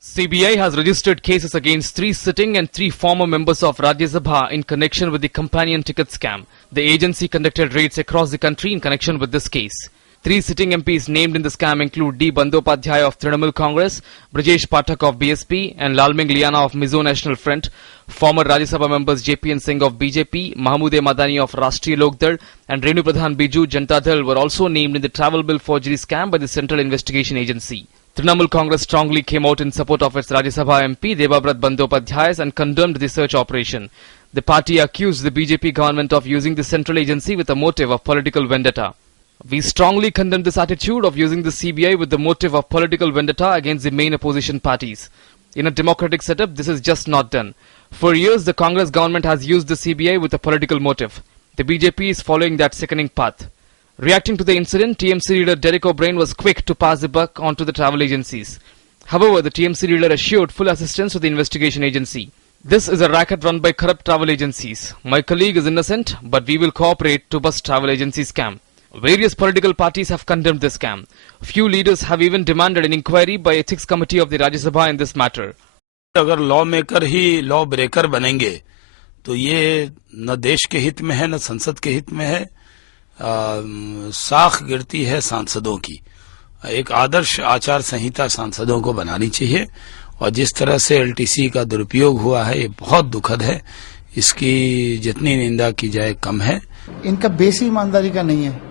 CBI has registered cases against 3 sitting and 3 former members of Rajya Sabha in connection with the companion ticket scam. The agency conducted raids across the country in connection with this case. 3 sitting MPs named in the scam include D. Bandopadhyay of Trinamool Congress, Brajesh Pathak of BSP, and Lalming Liana of Mizo National Front. Former Rajya Sabha members JPN Singh of BJP, Mahmood Madani of Rashtriya Lok Dal, and Renu Pradhan Biju Janata Dal were also named in the travel bill forgery scam by the Central Investigation Agency. Trinamool Congress strongly came out in support of its Rajya Sabha MP Debabrat Bandopadhyay and condemned the search operation. The party accused the BJP government of using the central agency with a motive of political vendetta. We strongly condemn this attitude of using the CBI with the motive of political vendetta against the main opposition parties. In a democratic setup, this is just not done. For years, the Congress government has used the CBI with a political motive. The BJP is following that sickening path. Reacting to the incident, TMC leader Derek O'Brien was quick to pass the buck on to the travel agencies. However, the TMC leader assured full assistance to the investigation agency. This is a racket run by corrupt travel agencies. My colleague is innocent, but we will cooperate to bust travel agency scam. Various political parties have condemned this scam. Few leaders have even demanded an inquiry by ethics committee of the Rajya Sabha in this matter. अगर law maker ही law breaker बनेंगे तो ये न देश के हित में है न संसद के हित में है। साख गिरती है सांसदों की। एक आदर्श आचार संहिता सांसदों को बनानी चाहिए और जिस तरह से एलटीसी का दुरुपयोग हुआ है ये बहुत दुखद है। इसकी जितनी निंदा की जाए कम है। इनका बेस ही ईमानदारी का नहीं है।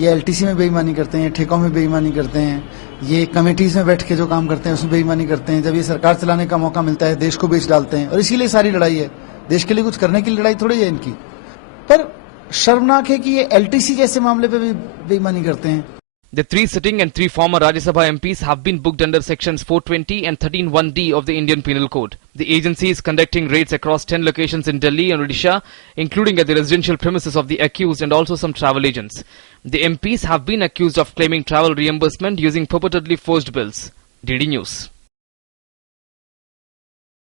ये एलटीसी में बेईमानी करते हैं, ठेकों में बेईमानी करते हैं, ये कमेटीज में बैठ के जो काम करते हैं उसमें बेईमानी करते हैं। जब ये सरकार चलाने का मौका मिलता है देश को बेच डालते हैं और इसीलिए सारी लड़ाई है। देश के लिए कुछ करने की लड़ाई थोड़ी है इनकी। पर शर्मनाक है कि ये एलटीसी जैसे मामले पे भी बेईमानी करते हैं। The 3 sitting and 3 former Rajya Sabha MPs have been booked under sections 420 and 13(1)(d) of the Indian Penal Code. The agency is conducting raids across 10 locations in Delhi and Odisha, including at the residential premises of the accused and also some travel agents. The MPs have been accused of claiming travel reimbursement using purportedly forged bills. DD News.